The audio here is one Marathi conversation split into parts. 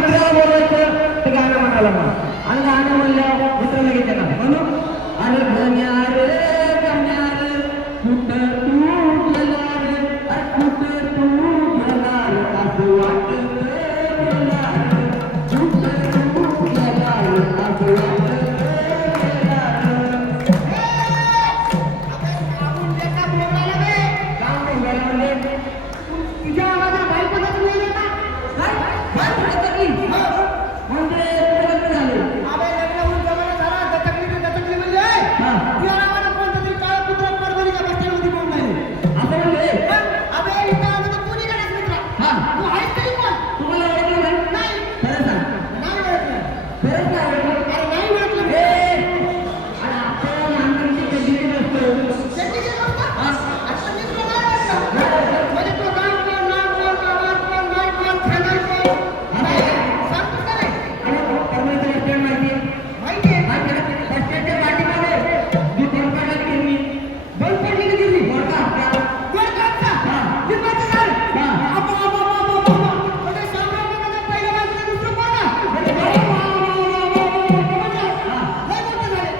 मित्राला बोलवायचं ते गाणं म्हणाला मग आणि गाणं म्हणल्यावर मित्र लगेच येणार म्हणून अरे गण्या रे गण्या रे कुठं तू गेला रे अरे कुठं तू गेला रे असं वाटत गेला रे कुठं तू गेला रे असं वाटत गेला रे आपण एका बोलायला रे काम बोलायला म्हणजे तुझ्या आवाजात बायकोचं नाही येत का? काय काय म्हणत की म्हणजे लग्न झाले अबे लग्न होऊन जमाना झाला दचकली म्हणजे हा तुझ्या नावानं कोणतं तरी काळं कुत्रं परभणीच्या बस्त्यामध्ये बोलून राहिले. असं म्हणजे अबे इथं आलं तर तू निघालास मित्रा. हा तू आहेस तरी कोण? तुम्हाला ओळखलं नाही नाही. खरं सांग नाही ओळखलं. खरंच नाही ओळखलं अरे नाही ओळखलं मी. आणि आपण आमची कधी नसतो शेतीची गोष्ट? आता मी तुला नाही ओळखलं. म्हणजे तू गाव कोण, नाव कोण, गावात कोण, गाव कोण, खाणार कोण? नाही. सांगतोस का नाही? परमेश्वर स्टँड माहिती माहिती आहे. माहिती आहे ना? त्या स्टँडच्या पाठीमागे जी बंद गिरणी बंद पडलेली गिरणी बरं का गोरखाचा? लिंबाचं झाड? हा. अबो, अबो, अबो, अबो, अबो. म्हणजे साम्राज्यामध्ये पहिलं बाजूला दुसरं पोरगं? अरे वा, वा, वा, वा, वा, वा, वा. म्हणजे लय मोठं झालं.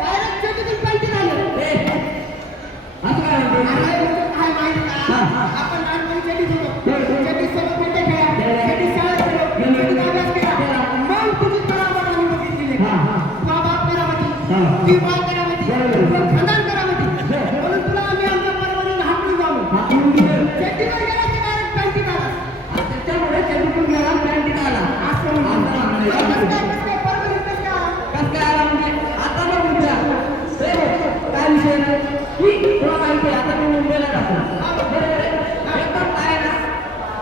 डायरेक्ट शेतीतून पलटी झालं. असं काय म्हणतो अरे म्हणजे काय माहिती का? आपण लहानपणी शेतीत होतो. शेतीत सोबत पेटे खेळा. शेतीत शाळेत गेलो. शेतीत अभ्यास केला. मग तुझी करामत आम्ही बघितलेली. तुझा बाप करामती. तुझी माय करामती. तुझं खानदान करामती. म्हणून तुला आम्ही आमच्या परवडीने हाकलून जाऊ. शेतीवर गेला की direct पलटी झाला. त्याच्यामुळे शेतीतून गेला पॅन्टीन आला असं म्हणतो. असं कसं काय, म्हणतो. कसं काय? परवडीत कसं काय आला? कसं काय आला म्हणजे आता मग विचार काय विषय नाही की तुला माहिती आहे आता मी मुंबईला जातो बरोबर आहे एकदम काय ना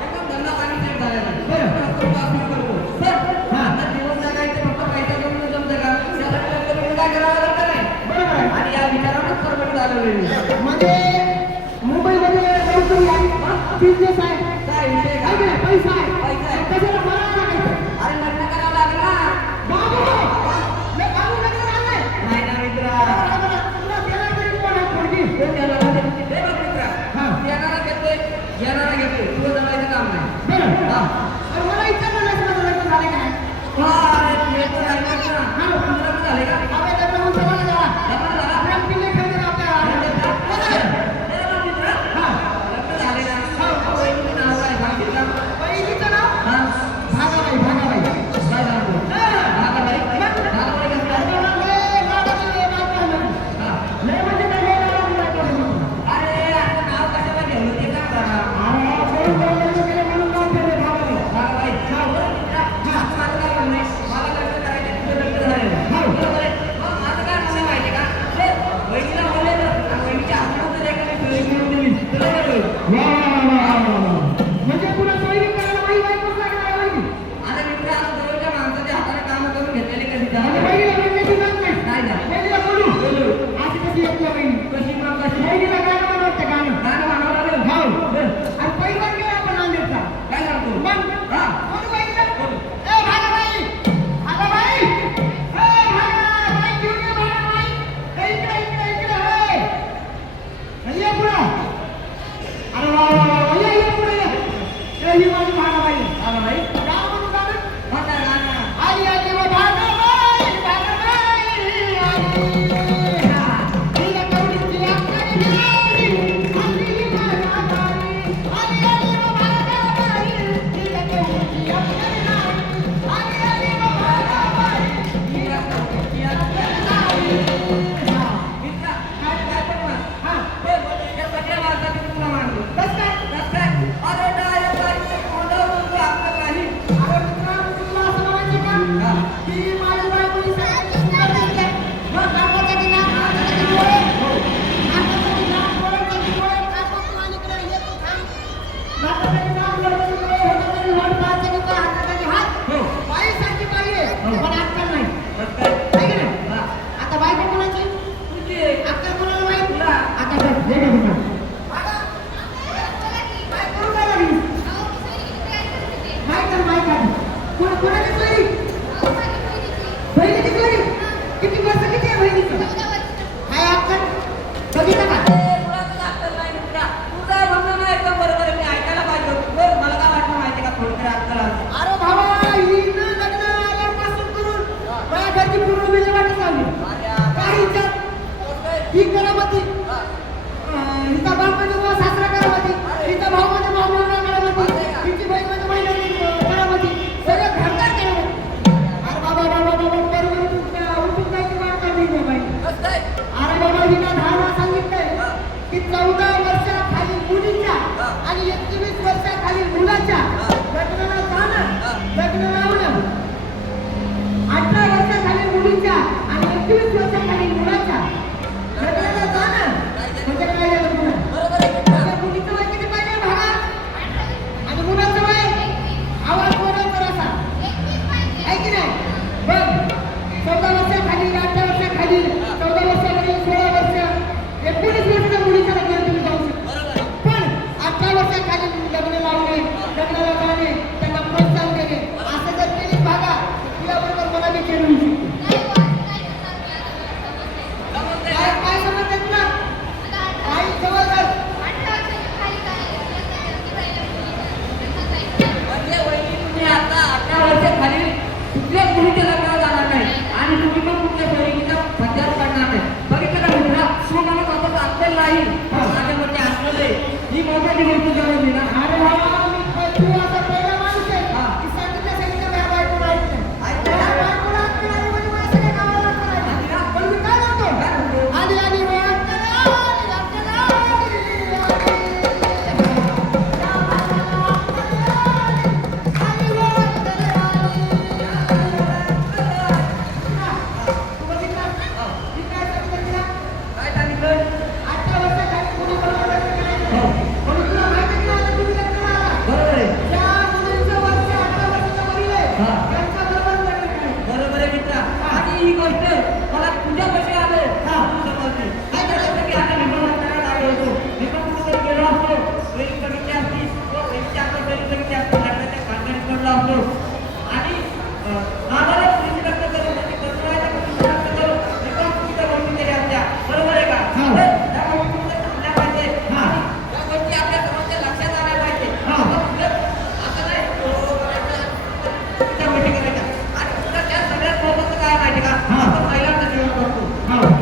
एकदम धंदा पाणी सेट झालेला आहे बरं ऑफिस करतो सर आता दिवस जगायचं फक्त पैसा घेऊन जमतं का त्यासाठी तुम्ही काय करावं लागतं नाही बरोबर आहे. आणि या विचारानंच परवडत आलेलं म्हणजे मुंबईमध्ये नोकरी आहे, बिझनेस आहे, काय विषय आहे की काय नाही? पैसा आहे. पैसा आहे. कशाला मला लागायचं? अरे लग्न करावं लागलं ना बाबू, लय बाबू लग्न झालं नाही. नाही ना मित्रा तुला देणार तरी कोण आहे पोरगी? कोण त्याला म्हणते? हे बघ मित्रा येणारा घेतोय येणारा घेतोय तुझं जमायचं काम नाही बरं. हा तर मला विचारलं नाही माझं लग्न झालं का नाही? अरे तू राहिलास ना तुझं लग्न झालंय का आम्ही लग्न होऊन जमाना झाला. लग्न झाला आपल्याला पिल्ले खेळले ना आपल्याला. हे बघ मित्रा हा. लग्न झाले ना वहिनीचं नाव काय सांगितलं का? पहिलीचं नाव हा भागाबाई, भागाबाई. काय सांगतो भागाबाई भागाबाई कसं काय? लय लाडाची, लय लाडाची. हा. लय म्हणजे काय, लय लाडाची बायको. अरे असं नाव कशाला घेऊन ते का करा अरे, कोण कोण लग्न केलं म्हणून नाव ठेवलं भागाबाई. भागाबाई हा बरं मित्रा असं माझं काय म्हणणं आहे मला लग्न करायचं तुझं लग्न झालेलं बरोबर आहे मग माझं काय म्हणणं आहे माहिती आहे का ते वहिनीला बोलायचं आणि वहिनीच्या हातात जर एखादी सोयी मिळवून दिली तुला काय होईल वा, वा, वा, वा. म्हणजे तुला सोयी करायला बाई बायकोच लागणार आहे बाई. आता मित्र आता जवळच्या माणसाच्या हाताने काम करून घेतलेले कधी आणि झालं बहिणीला बहिणीची जात नाही. नाही ना बहिणीला बोलू. बोलू अशी कशी येत नाही बहिणी? कशी मग कशी बहिणीला गाणं म्हणवतं गाणं. गाणं म्हणावं लागेल हो. बरं. आणि पहिला गेला आपण नांदेडचा. काय सांगतो मग हा बोलू बहिणीला. ए भागाबाई, भागाबाई. ए भागाबाई, घेऊन ये भागाबाई. ए इकडे, इकडे, इकडे. ए. ये पुढं. अरे वा, वा, वा, वा. ये पुढे ये. ए, ही माझी भागाबाई. भागाबाई गाणं म्हणू गाणं. म्हणता गाणं आली आली व भागाबाई, भागाबाई आली. तिला कवडीची अक्कल नाही, आली भागाबाई. आली आली व भागाबाई, तिला कवडीची अक्कल नाही. आली आली व भागाबाई, तिला कवडीची अक्कल नाही. मित्र काय पण म्हण हा, हे बोल या सगळ्या माणसाची तुला मानतो बस काय? कसं काय अरे डायरेक्ट बाईच्या तोंडावरून तू आपलं काही अरे मित्रा, तुला असं म्हणायचं का? की माझी बायको ही सगळ्यात सुंदर दिसते. मग नाकासाठी नाक, नाकासाठी डोळे. नाकासाठी नाक, डोळ्यासाठी डोळे. काय बघतो आणि इकडे हे तू थांब. नाकासाठी नाक, डोळ्यासाठी डोळे, ह्याच्यासाठी वर, पायासाठी पाय, हातासाठी हात. हो बाईसाठी बाई आहे, पण अक्कल नाही. कसं काय आहे की नाही? हा आता बायको कोणाची? तुझी अक्कल कोणाला माहित? तुला आता बस, हे बघ इकडं. बाय करू काय लागली? माहित आहे, माहित आहे. कोणाची सोयी? बहिणीची सोयी? किती वर्ष किती आहे बहिणीचं? काय अक्कल? बघितलं का? तुला तर अक्कल नाही मित्रा तुझं म्हणणं नाही एकदम बरोबर आहे मी ऐकायला पाहिजे होतं बरं मला काय वाटलं माहिती आहे का थोडी तरी अक्कल असते अरे प्रेमाची गोष्ट जमवली ना अरे बाबा, तू असा पहिला माणूस आहे हा. की सांगितलं माझ्या बायकोला ऐकलं. ऐकलं. माझ्या बायकोला ऐकलं आणि म्हणजे मला सगळ्या गावाला करायचं. पण मी काय म्हणतो? आली आली वेळ काय सांगितलं? बरोबर आहे. बरोबर आहे मित्रा. आणि ही गोष्ट मला तुझ्यापाशी आलो समजली. काय करायचं की आता मी पण करायला आलो होतो. मी पण कुठेतरी गेलो असतो. ट्रेन बघितली असती. ट्रेनची आपण ट्रेन बघितली असती. लग्नाच्या भानगडीत पडलो असतो. आणि नावाला ट्रेन लग्न करून म्हणजे करुणाला लग्न करून मी पण चुकीच्या गोष्टी केल्या असत्या. बरोबर आहे का? तर त्या गोष्टी तुला थांबल्या पाहिजे. आणि त्या गोष्टी आपल्या समोरच्या लक्षात आल्या पाहिजे. असं नाही त्या गोष्टी करायच्या. आणि तुला त्या सगळ्यात महत्त्वाचं काय माहिती का? आपण महिलांचं जीवन करतो.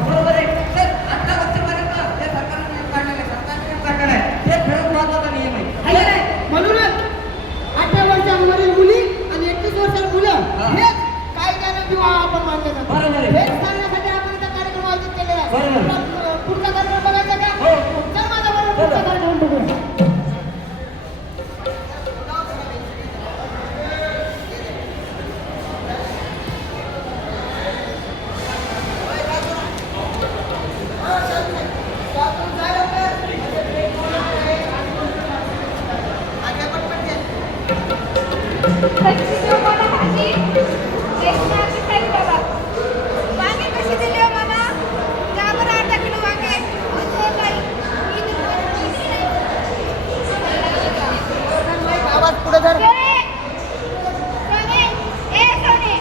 बरोबर आहे. तर आता वर्षभरात ना जे सरकारने नियम काढलेला आहे, सरकारने नियम काढलेला आहे, ते खरंच महत्त्वाचा नियम आहे. है का नाही? म्हणूनच 18 वर्षांवरील मुली आणि 21 वर्षांची मुलं हा. हे कायद्याने विवाह आपण मानले जातो. बरोबर आहे. हेच सांगण्यासाठी आपण इथं कार्यक्रम आयोजित केलेला आहे. बरोबर. तुला पुढचा कार्यक्रम बघायचा का? हो. चल माझ्याबरोबर पुढचा चला. कार्यक्रम बघूया. कशी देऊ मला भाजी? एकशे साई बाबा. वांगे कशी दिली हो मामा? द्या बरं 8 किलो वांगे. हो ताई. आवाज पुढे धर. सोने. सोने. ए सोने.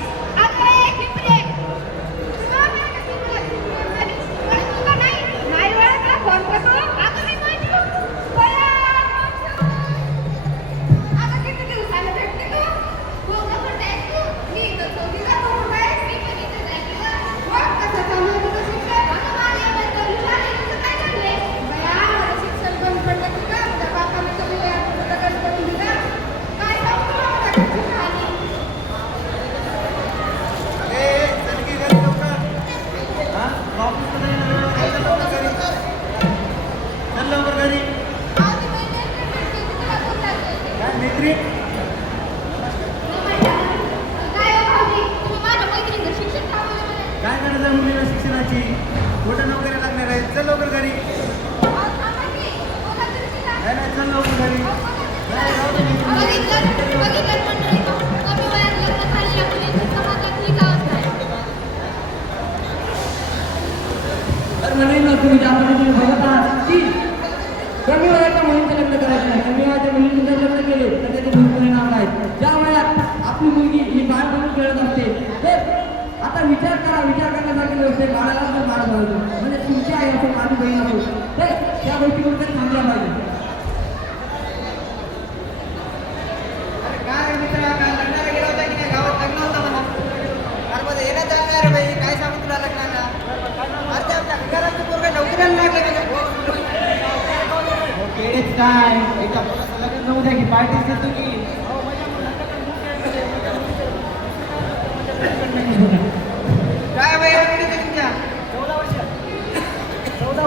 अगं ए किपरे. तुला नाही का किपरे? ओळखू का नाही? नाही ओळखला फोन करतो. अगं मी माहिती अगं किती दिवसाला भेटते तू? हो का पण तू? मी इथं चौकीला बघून आहे. मी पण इथं जायची ना. मग कसं चालू आहे तुझं शिक्षण? अगं माझ्या बद्दल तुला तुझं काय चाललंय? बया, माझं शिक्षण बंद पडलं की का? त्या बापाने कमी वेळात तुझं लग्न करून दिलं. काय सांगू तुला माझ्या घरची कहाणी? आधी महिन्यात भेटते तुला बोलायचं. काय हो भाऊजी? तुम्ही माझ्या मैत्रिणीचं शिक्षण थांबवलं म्हणे. काय करायचं मुलीला शिक्षणाची मोठ्या नोकऱ्या लागणार आहे. चल लवकर घरी. अहो, थांबा की. बोला तरी तिला. नाही नाही, चल लवकर घरी. नाही, राहू दे. बघितलं मंडळी, कमी वयात लग्न झालेल्या मुलींची समाजात हीच अवस्था आहे. तर म्हणे ना तुम्ही ज्या पद्धतीने बघत आहात की कमी वयाच्या मुलींचं लग्न करायचं नाही. कमी वयाच्या मुलींचं जर लग्न केले तर त्याचे दुष्परिणाम आहेत. ज्या वयात आपली मुलगी ही बाळ बनून खेळत असते तर आता विचार करण्यासारखी गोष्ट आहे. बाळाला जर बाळ बनवतो म्हणजे तुमची आई असो माझी बहीण असो तर त्या गोष्टी कुठेतरी थांबल्या पाहिजे. काय मित्रा, काय लग्नाला गेला होता की नाही? गावात लग्न होता म्हणा. अरे मग येणं चालणार रे बाई. काय सांगू तुला लग्नाला? अरे ते आमच्या घराचं पोरगं नोकरीला लागले केडेच काय एका मुलाचं लग्न जाऊ द्या की पार्टीच देतो की काय बाई एवढी ते तुमच्या 14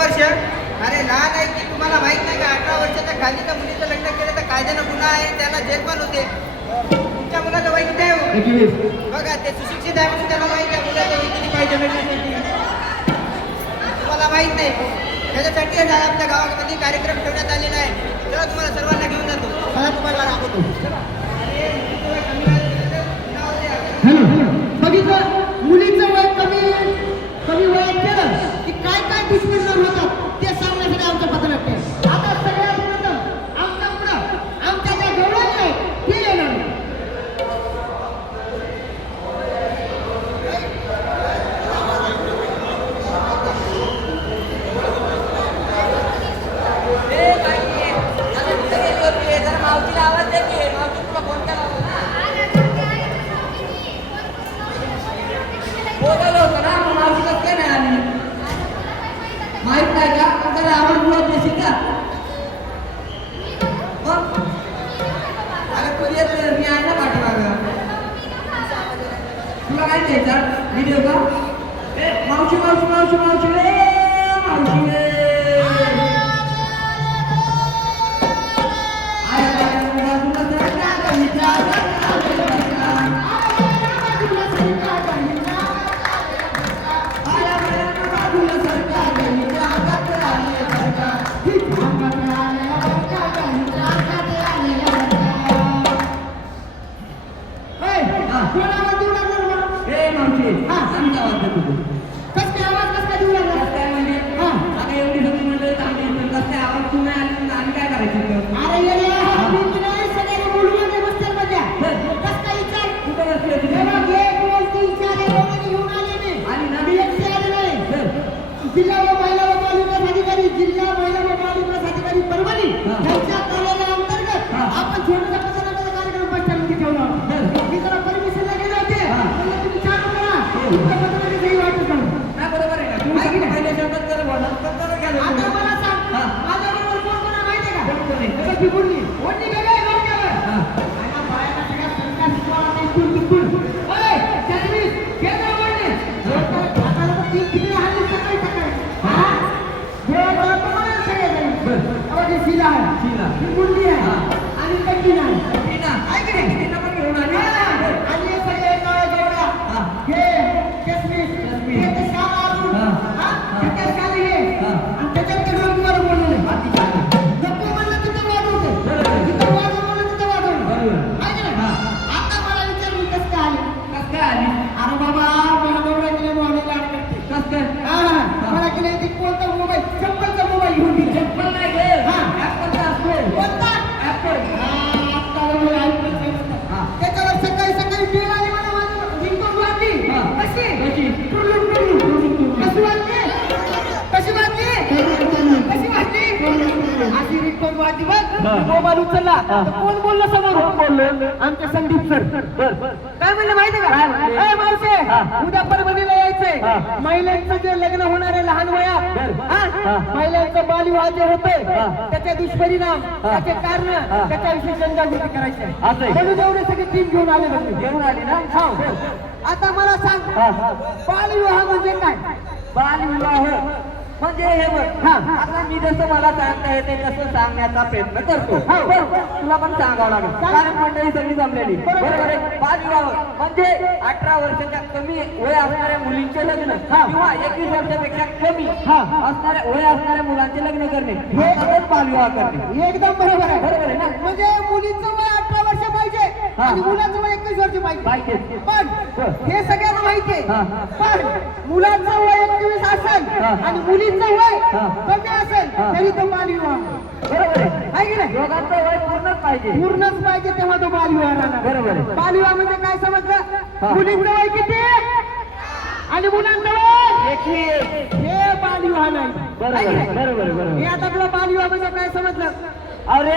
वर्ष? अरे लहान आहे की तुम्हाला माहित नाही का? 18 वर्षाच्या खाली त्या मुलीचं लग्न केलं तर कायद्यानं गुन्हा आहे. त्याला जेल पण होते. तुमच्या मुलाचं वय किती आहे हो? 21. बघा ते सुशिक्षित आहे म्हणून त्याला माहिती आहे मुलाचं वय किती पाहिजे लग्नासाठी. तुम्हाला माहित नाही. त्याच्यासाठी आज आपल्या गावामध्ये कार्यक्रम ठेवण्यात आलेला आहे. तेव्हा तुम्हाला सर्वांना घेऊन जातो. मला तुम्हाला दाखवतो. अरे तुमचं वय कमी राहिलं तर नाव द्या. हॅलो, बघितलं मुलीचं वय कमी वयात केलं की काय काय दुष्परिणाम होतात ते सांगण्यासाठी आमचं पथनाट्य आहे. आता सगळ्यात प्रथम आमच्या पुढं आमच्या ज्या गवळणी आहेत ते येणार. ए बाई, आता कुठे गेली होती? जरा मावशीला आवाज दे की. मावशी येत मी आहे ना पाठीमागं. तुला काय द्यायचं मी देऊ का? ए मावशी मावशी मावशी मावशी रे मावशी रे. ए मावशी आमचा आवाज देतो तू. कस काय आवाज कस काय देऊ लागला? कसं काय म्हणजे आता एवढी सगळी मंडळी चांगली आहेत, कसं काय आवाज तू नाही आली तर आम्ही काय करायचं? अरे येडे, मी तुला सगळ्यांना बोलवून दे हॉस्टेलमध्ये. कस काय विचार? कुठं बसली होती? हे बघ, 1, 2, 3, 4 हे लोकांनी घेऊन आले मी. आली ना? मी एकटी आले नाही. जिल्हा व महिला व बाल विकास अधिकारी, जिल्हा महिला व बाल विकास अधिकारी परभणी यांच्या कार्यालयाअंतर्गत आपण छोटासा पथनाट्याचा कार्यक्रम बसस्टँडमध्ये ठेवला होता. मी जरा परमिशनला गेले होते. म्हणलं तुम्ही चालू करा. तुमच्या पथनाट्याची काही वाटच नाही. नाही बरोबर आहे का? तू आहे की नाही? पहिल्या शब्दात कर बोला, पत्ता तर घ्यायला आता नको. मला सांग, माझ्याबरोबर कोण कोण आहे माहिती आहे का? कोण कोण आहे? हे बघ, ही गुंडी. गुंडी गेली, डोक्यावर. हा. आणि बायाला सगळ्या सरकार शिकवायला नाही, टुन. ओय, चटणी, घे ना गुंडी. हाताला तर तीन किती हाणली सकाळी. हा? हे बघ, मला सगळेजण. अबा, ही शिला आहे. शिला. ही गुंडी आहे. हा. आणि कट्टी नाही. टीना, आहे की नाही? टीना पण घेऊन आली. आणि हे सगळे काळे गवळ्या. हा. हे किसमिस. किसमिस. हे ते साल आणून. हा. हा? त्याच्यात खाली हे. हा. आणि त्याच्यात ते डोक्यावर बोलवलं. अति छान. नको म्हणलं तिथं वाजवते. बरोबर. तिथं वाजव म्हणलं तिथं वाजवलं. बरोबर. आहे की नाही? हा. आता मला विचार मी कसं काय आले? कसं काय आली? अरे बाबा, मला नवरा गेले म्हणून लाड करते. कसं काय? हा, मला की नाही ते कोणता मोबाईल, चप्पलचा मोबाईल घेऊन दिला. चप्पल नाही घे. हा. ऍपलचा असतो. कोणता? ऍपल. हा, आता मला ऐकलं नाही म्हणतात. हा. त्याच्यावर सकाळी बिल आली मला माझं रिंगटोन वाजली. हा. कशी? कशी? टुरलुम. कशी वाजली? कशी वाजली? कशी वाजली? अशी रिंगटोन वाजली बघ. हा. मोबाईल उचलला. हा. तर कोण बोललं समोर? आमचे संदीप सर. काय म्हणलं माहिती का? काय म्हणले? ए मावशे, हा. उद्या परभणीला यायचंय. हा. महिलांचं जे लग्न होणार आहे लहान वयात, बर. हा? हा. महिलांचं बालविवाह जे होतंय हा. त्याचे दुष्परिणाम, हा. त्याचे कारण, हा. त्याच्याविषयी जनजागृती करायची आहे. असं आहे. म्हणून एवढे सगळे टीम घेऊन आले बघ मी. घेऊन आली ना? हा. आता मला सांग, हा. बालविवाह म्हणजे काय? बालविवाह म्हणजे हे बघ. हा. आता मी जसं मला सांगता येते तसं सांगण्याचा प्रयत्न करतो. हा. बरोबर. तुला पण सांगावं लागेल कारण मंडळी सगळी जमलेली. बरोबर. बरोबर आहे. बालविवाह म्हणजे 18 वर्षाच्या कमी वय असणाऱ्या मुलींचे लग्न हा. किंवा 21 वर्षापेक्षा कमी हा. असणाऱ्या वय असणाऱ्या मुलांचे लग्न करणे हाच बालविवाह करणे. एकदम बरोबर आहे. बरोबर आहे ना? म्हणजे मुलीचं वय 18 वर्ष पाहिजे हा. आणि मुलाचं वय 21 वर्ष पाहिजे. पाहिजे. पण हे सगळ्यांना माहिती आहे. हा. पण मुलाचं वय 21 असेल हा. आणि मुलीचं वय हा. कमी असेल हा. तरी तो बालविवाह बरोबर आहे. आहे की नाही? दोघांचं वय पूर्णच पाहिजे. पूर्णच पाहिजे तेव्हा तो बालविवाह राहणार. बरोबर आहे. बालविवाह म्हणजे काय समजलं? हा. मुलींचं वय किती आणि मुलांचं वय 21. हे बालविवाह नाही. बरोबर आहे की आहे. नाही? बरोबर आहे. बरोबर हे आहे. आता तुला बालविवाह म्हणजे काय समजलं? अरे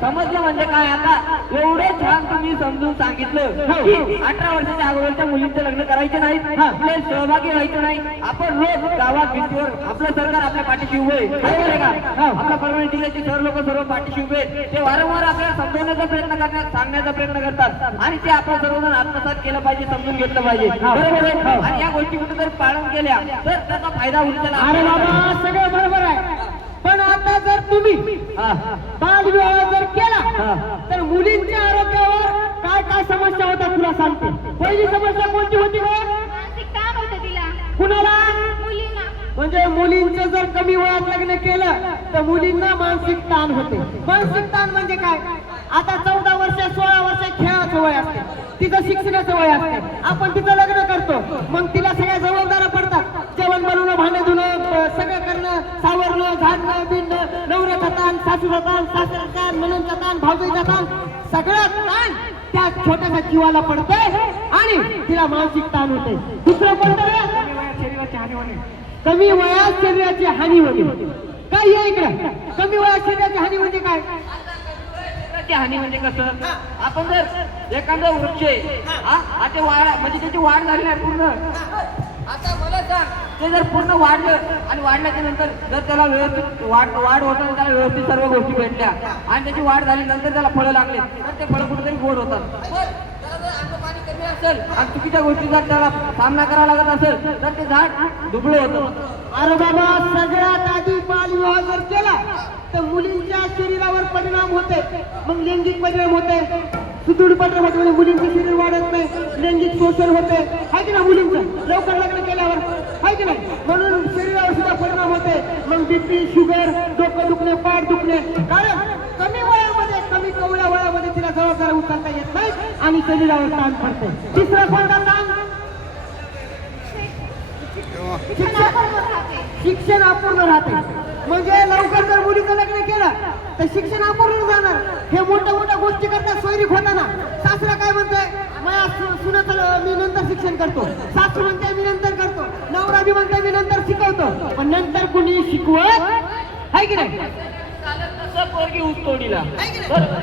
समजलं म्हणजे काय आता एवढं छान तुम्ही समजून सांगितलं की 18 वर्षाच्या अगोदरच्या मुलींचे लग्न करायचे नाही, आपले सहभागी व्हायचे नाही. आपण रोज गावात भिंतीवर आपलं सरकार आपल्या पाठीशी उभे आहे. बरोबर आहे का? आपल्या परभणी जिल्ह्याचे सर लोक सर्व पाठीशी उभे आहेत. ते वारंवार आपल्याला समजवण्याचा प्रयत्न करतात, सांगण्याचा प्रयत्न करतात आणि ते आपण सर्वजण आत्मसात केलं पाहिजे, समजून घेतलं पाहिजे. बरोबर आहे. आणि या गोष्टी कुठे जर पालन केल्या तर त्याचा फायदा होईल. अरे बाबा, सगळं बरोबर आहे. पण आता जर तुम्ही बालविवाह जर केला तर मुलींच्या आरोग्यावर काय काय समस्या होतात तुला सांगते. पहिली समस्या कोणती होती गं? मानसिक ताण होतं तिला, कुणाला? मुलींना. म्हणजे मुलींचं जर कमी वयात लग्न केलं तर मुलींना मानसिक ताण होते. मानसिक ताण म्हणजे काय? आता 14 वर्ष 16 वर्ष खेळाचं वय असते, तिचं शिक्षणाचं वय असते, आपण तिचं लग्न करतो, मग तिला सगळ्या जबाबदाऱ्या पडतात. जेवण बनवणं, भांडे धुणं, सगळं करणं, सावरणं, झाडणं, बिणणं, नवऱ्याचा ताण, सासूचा ताण, सासऱ्याचा ताण, नणंदचा ताण, भाऊजाईचा ताण, सगळं ताण त्या छोट्याशा जीवाला पडतंय आणि तिला मानसिक ताण होते. दुसरं कोणतं रे? कमी वयात शरीराची हानी होते. काय आहे इकडं? कमी वयात शरीराची हानी म्हणजे काय? हानी म्हणजे कसं? आपण जर एखादा वृक्ष आहे, हा, आता वाढ म्हणजे त्याची वाढ झाली नाही पूर्ण आता मला सांग ते जर पूर्ण वाढलं आणि वाढल्याच्या नंतर जर त्याला व्यवस्थित वाढ होताना त्याला व्यवस्थित सर्व गोष्टी भेटल्या आणि त्याची वाढ झाली नंतर त्याला फळं लागले तर ते फळं कुठेतरी गोड होतात. पण त्याला जर अन्न पाणी कमी असेल आणि चुकीच्या गोष्टीचा त्याला सामना करावा लागत असेल तर ते झाड दुबळं होतं. अरे बाबा सगळ्यात आधी बालविवाह जर केला तर मुलींच्या शरीरावर परिणाम होते, मग लैंगिक परिणाम होते, सुदृढपणा होते, म्हणजे मुलींचे शरीर वाढत नाही, लैंगिक शोषण होते, आहे की ना मुलींचं लवकर लग्न केल्यावर, आहे की नाही, म्हणून शरीरावर सुद्धा परिणाम होते, मग बीपी, शुगर, डोकं दुखणे, पाठ दुखणे, कारण कमी वयामध्ये कमी कवळ्या वयामध्ये तिला जबाबदारी उचलता येत नाही आणि शरीरावर ताण पडते. तिसरा कोणता ताण? शिक्षण अपूर्ण राहते. म्हणजे लवकर जर मुलीचं लग्न केलं तर शिक्षण अपूर्ण जाणार. हे मोठ्या गोष्टी करतात सोयरीक होताना. सासरा काय म्हणतोय, माझ्या सुनाचं मी नंतर शिक्षण करतो, सासू म्हणते मी नंतर करतो, नवरा बी म्हणते मी नंतर शिकवतो, पण नंतर कुणी शिकवत आहे की नाही? तसं पोरगी ऊसतोडीला,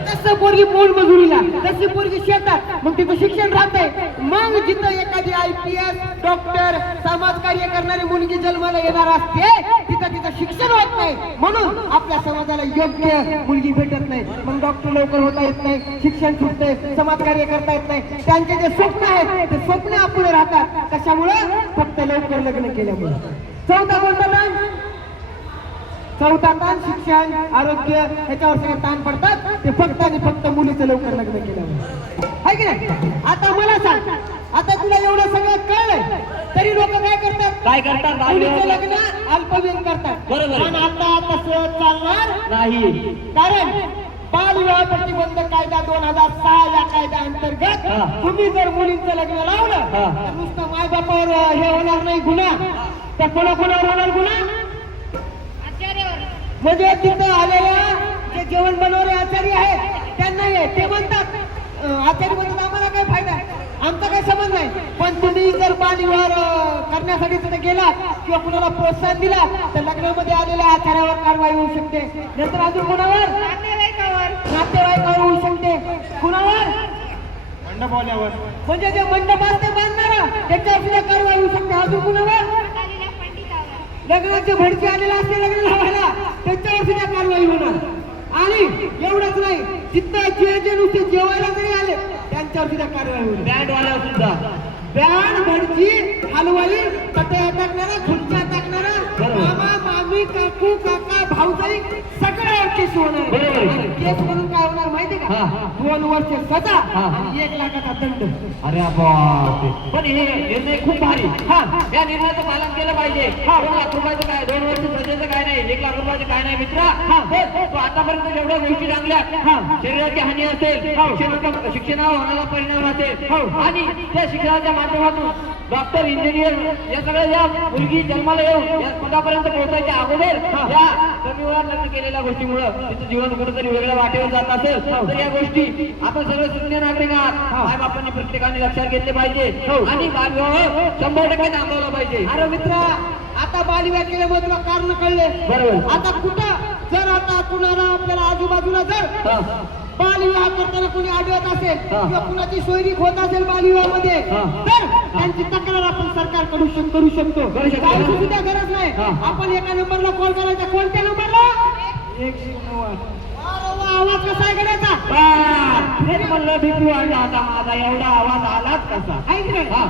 तसं पोरगी पोल मजुरीला, तशी पोरगी शेतात, मग तिथं शिक्षण राहतंय. मग जिथं एखादी IPS, डॉक्टर, समाजकार्य करणारी मुलगी जन्माला येणार असते तिथं शिक्षण होत नाही, म्हणून आपल्या समाजाला योग्य मुलगी भेटत नाही. मग डॉक्टर लवकर होता येत नाही, शिक्षण सुटते, समाजकार्य करता येत नाही. त्यांचे जे स्वप्न आहेत ते स्वप्न अपुरे राहतात. कशामुळे? फक्त लवकर लग्न केल्यामुळे. चौथा कोणता ताण? चौथा ताण शिक्षण, आरोग्य, ह्याच्यावर सगळे ताण पडतात ते फक्त आणि फक्त मुलीचं लवकर लग्न केल्यामुळे, आहे की नाही? आता मला सांग, आता तुला एवढं सगळं कळलंय तरी लोक काय करतात? मुलीचं लग्न अल्पवयीन करतात. बरोबर. पण आता तसं चालणार नाही. कारण बालविवाह प्रतिबंध कायदा 2006 या कायद्या अंतर्गत तुम्ही जर मुलींचं लग्न लावलं तर नुसतं मायबापावर हे होणार नाही गुन्हा, तर कोणाकोणावर होणार गुन्हा? म्हणजे तिथं आलेल्या जे जेवण बनवणारे आचार्य आहेत त्यांना ते म्हणतात, आचार्य म्हणतात आम्हाला काय फायदा आहे, आमचा काही संबंध नाही. पण तुम्ही जर बालविवाह करण्यासाठी तिथे गेला किंवा कुणाला प्रोत्साहन दिला तर लग्नामध्ये आलेल्या आचार्यावर कारवाई होऊ शकते. नंतर अजून कुणावर? नातेवाईकावर होऊ शकते. कुणावर? मंडपवाल्यावर. म्हणजे जे मंडप असते बांधणारा त्याच्यावर सुद्धा कारवाई होऊ शकते. अजून कुणावर? लग्नाचे भडके आलेला असते लग्न लावायला त्याच्यावर सुद्धा कारवाई होणार. आणि एवढंच नाही, जिथं जे नुसते जेवायला जरी आले त्यांच्यावर सुद्धा कारवाई होणार. बँडवाल्यावर सुद्धा बँड, भडकी, हलवाई, कट्या टाकणारा, खुर्च्या टाकणारा, मामा, मामी, काकू, काका, भाऊजाई सगळ्यावर केस होणार. आणि केस म्हणून काय होणार माहिती का? 2 वर्ष सजा आणि 1 लाखाचा दंड. अरे बापरे. पण हे निर्णय खूप भारी. या निर्णयाचं पालन केलं पाहिजे. 2 लाख रुपयाचं काय, 2 वर्ष सजेचं काय नाही, 1 लाख रुपयाचं काय नाही मित्रा. तो आतापर्यंत जेवढ्या गोष्टी चांगल्या, शरीराची हानी असेल, शिक्षणावर होणारा परिणाम असेल आणि त्या शिक्षणाच्या माध्यमातून डॉक्टर, इंजिनियर या सगळ्या ज्या मुलगी जन्माला येऊन या पदापर्यंत पोहोचायच्या अगोदर या कमी वयात लग्न केलेल्या गोष्टीमुळे तिचं जीवन कुठेतरी वेगळ्या वाटेवर जात असेल तर या गोष्टी आपण सगळे सुज्ञ नागरिक आहात, आई बापांनी प्रत्येकाने लक्षात घेतले पाहिजे आणि बालविवाह 100% थांबवला पाहिजे. अरे मित्रा, आता बालविवाह केल्यामुळे तुला कारण कळले. बरोबर. आता कुठं जर आता कुणाला आपल्याला आजूबाजूला जर बालविवाह करताना कोणी आढळत असेल किंवा कुणाची सोयरीक होत असेल बालविवाहामध्ये तर त्यांची तक्रार आपण सरकारकडून करू शकतो. जायची सुद्धा गरज नाही. आपण एका नंबरला कॉल करायचा. कोणत्या नंबरला? 109. आवाज कसा आहे करायचा? हेच म्हणलं भिकू आणि आता माझा एवढा आवाज आलाच कसा? 109.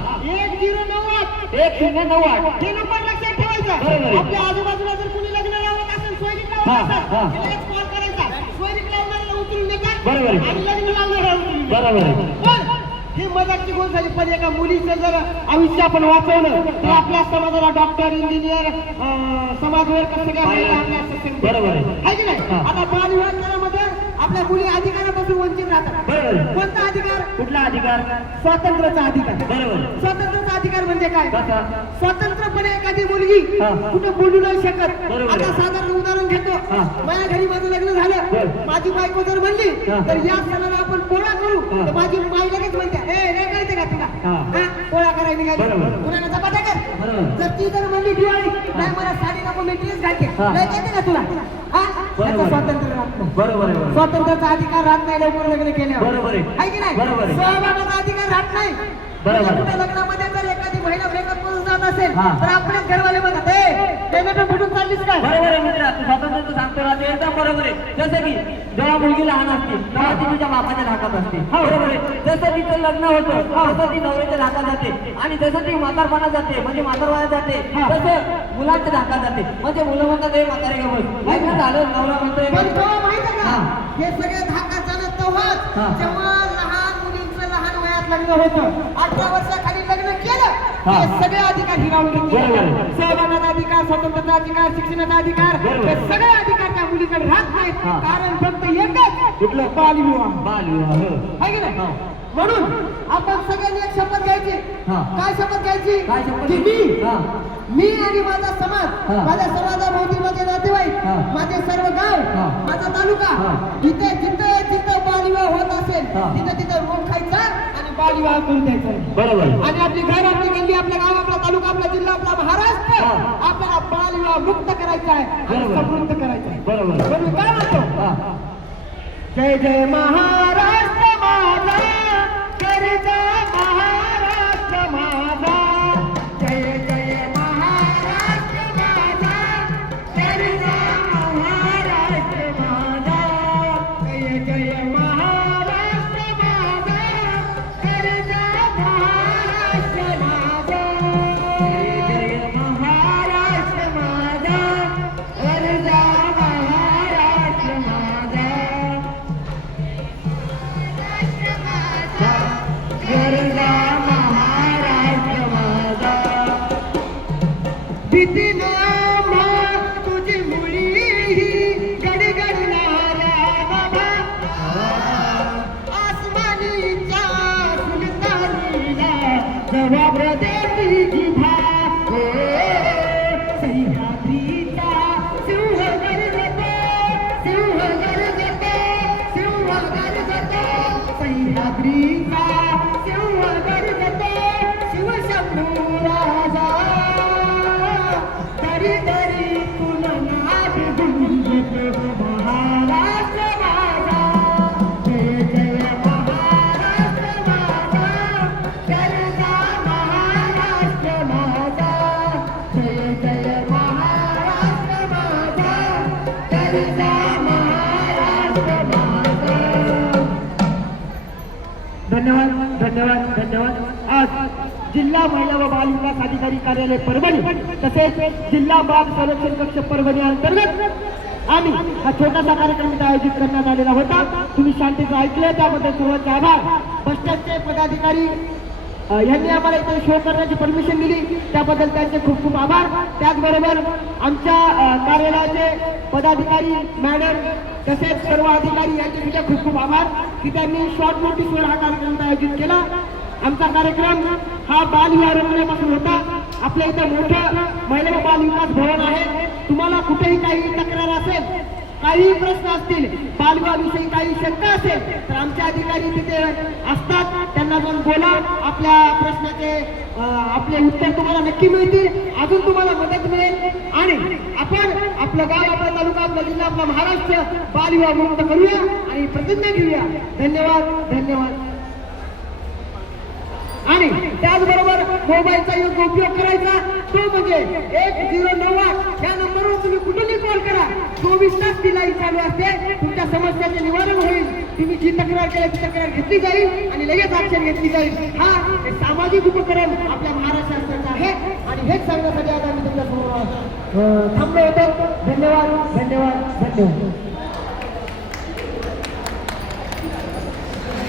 109. हे नंबर लक्षात ठेवायचा. आपल्या आजूबाजूला जर कुणी लग्न लावत असेल, सोयरीक लावत असेल, कॉल करायचा. सोयरीक लावणाऱ्याला उचलून देतात आणि लग्न लावणाऱ्याला उचलून देतात. ही मजाकची गोष्ट झाली. पण एका मुलीचं जर आयुष्य आपण वाचवलं तर आपल्या समाजाला डॉक्टर, इंजिनियर, समाजवर्क सगळ्या बरोबर आहे की नाही? आता बालविवाह केल्यामध्ये आपल्या मुली अधिकारापासून वंचित राहतात. कोणता अधिकार? कुठला अधिकार? स्वातंत्र्याचा अधिकार. बरोबर. स्वातंत्र्याचा अधिकार म्हणजे काय? कसा? स्वतंत्रपणे एखादी मुलगी कुठे बोलू नाही शकत. बरोबर. आता साधारण उदाहरण घेतो. माझ्या घरी माझं लग्न झालं, माझी बायको जर म्हणली तर या सणाला आपण पोळा करू तर माझी माई लगेच म्हणते, ए नाही कळते का तुला? पोळा करायला निघाली, कुणाला चपात्या कर. जर ती जर म्हणली दिवाळी, नाही मला साडी नको मी ड्रेस घालते, नाही कळते का तुला? याचं स्वातंत्र्य राहत नाही. बरोबर आहे. स्वातंत्र्याचा अधिकार राहत नाही लवकर लग्न केल्यावर. बरोबर आहे. आहे की नाही? बरोबर आहे. सहभागाचा अधिकार राहत नाही. बरोबर. म्हणजे कुठे लग्नामध्ये जर एखादी महिला ब्रेकअप करून जात असेल हा. तर आपलेच घरवाले म्हणतात पेमेंट फुटून चाललीस काय. बरोबर आहे मित्रा, तू स्वातंत्र्य सांगतो ना ते एकदम बरोबर आहे. जसं की जेव्हा मुलगी लहान असते तेव्हा ती तिच्या बापाच्या धाकात असते, बरोबर आहे. जसं तिचं लग्न होतं तसं ती नवऱ्याच्या धाकात जाते, आणि जसं ती म्हातारपणात जाते म्हणजे म्हातारवयात जाते तसं मुलांच्या धाकात जाते. म्हणजे मुलं म्हणतात हे म्हातारे गमत लग्न झालं, नवरा म्हणतोय पण तेव्हा माहिती आहे हा. का हे सगळे धाकात झालं हा. तेव्हाच जेव्हा लहान मुलींचं लहान वयात लग्न होतं 18 वर्षाखाली लग्न केलं हा. हे सगळे अधिकार हिरावून घेतले. बरोबर. सहभागाचा अधिकार, स्वातंत्र्याचा अधिकार, शिक्षणाचा अधिकार बरोबर. हे सगळे अधिकार त्या मुलीकडे राहत नाहीत. हा. कारण फक्त एकच कुठलं? बालविवाह. बालविवाह. आहे की नाही? हा. म्हणून आपण सगळ्यांनी एक शपथ घ्यायची. हा. काय शपथ घ्यायची? काय शपथ की घ्यायची? हा. मी आणि माझा समाज, हा. माझ्या समाजाभोवती माझे नातेवाईक, हा. माझे सर्व गाव, हा. माझा तालुका, हा. इथे जिथं बालविवाह होत असेल हा. तिथं रोग खायचा आणि बालविवाह करून द्यायचा नाही. बरोबर. आणि आपली घर, आपली गल्ली, आपलं गाव, आपला तालुका, आपला जिल्हा, आपला महाराष्ट्र हा. आपल्याला बालविवाह मुक्त करायचा आहे आणि बरोबर. समृद्ध करायचा आहे. बरोबर. म्हणून काय म्हणतो? हा. जय जय महाराष्ट्र माझा, जय जय महाराष्ट्र माझा, जय जय महाराष्ट्र माझा, जय जय महाराष्ट्र माझा, जय जय महाराष्ट्र माझा, जय जय महाराष्ट्र माझा, जय जय महाराष्ट्र माझा, जय जय महाराष्ट्र माझा. गरजा महाराष्ट्र माझा. भीतीनं मग तुझी मुली गडगडणाऱ्या बाबा आसमानीच्या सुलतानीला जबाब देती जिभा. सह्याद्रीचा सिंह गरजतो, सिंह गरजतो, सिंह गरजतो, सह्याद्रीचा सिंह गरजतो, शिवशंभू राजा. तरी तरी तुलनात गुंजतो महाराष्ट्र माझा. जय जय महाराष्ट्र माझा, गरजा महाराष्ट्र माझा, जय जय महाराष्ट्र माझा, गरजा महाराष्ट्र माझा. धन्यवाद, धन्यवाद, धन्यवाद. आज जिल्हा महिला व बाल विकास अधिकारी कार्यालय परभणी तसेच जिल्हा बाल संरक्षण कक्ष परभणी अंतर्गत आम्ही हा छोटासा कार्यक्रम इथे आयोजित करण्यात आलेला होता. तुम्ही शांतीचं ऐकलं त्याबद्दल सर्वांचे आभार. बस स्टँडचे पदाधिकारी यांनी आम्हाला इथे शो करण्याची परमिशन दिली त्याबद्दल त्यांचे खूप खूप आभार. त्याचबरोबर आमच्या कार्यालयाचे पदाधिकारी मॅडम तसेच सर्व अधिकारी यांचे सुद्धा खूप खूप आभार की त्यांनी शॉर्ट नोटीसवर हा कार्यक्रम आयोजित केला. आमचा कार्यक्रम हा बालविवाह रोखण्यापासून होता. आपल्या इथं मोठं महिला व बाल विकास भवन आहे. तुम्हाला कुठेही काही तक्रार असेल, काही प्रश्न असतील, बालविवाहाविषयी काही शंका असेल तर आमचे अधिकारी तिथे असतात. त्यांना जाऊन बोला, आपल्या प्रश्नाचे आपले उत्तर तुम्हाला नक्की मिळतील. अजून तुम्हाला मदत मिळेल आणि आपण आपलं गाव, आपला तालुका, आपला जिल्हा, आपला महाराष्ट्र बालविवाह मुक्त करूया आणि प्रतिज्ञा घेऊया. धन्यवाद, धन्यवाद. आणि त्याचबरोबर मोबाईलचा योग्य उपयोग करायचा तो म्हणजे 1098 या नंबरवर तुम्ही कुठूनही कॉल करा. 24 तास ती लाईन चालू असते. तुमच्या समस्याचे निवारण होईल. तुम्ही जी तक्रार केली ती तक्रार घेतली जाईल आणि लगेच ऍक्शन घेतली जाईल. हा एक सामाजिक उपक्रम आपल्या महाराष्ट्र शासनाचा आहे आणि हेच सांगण्यासाठी आज आम्ही तुमच्या समोर थांबलो होतो. धन्यवाद, धन्यवाद, धन्यवाद.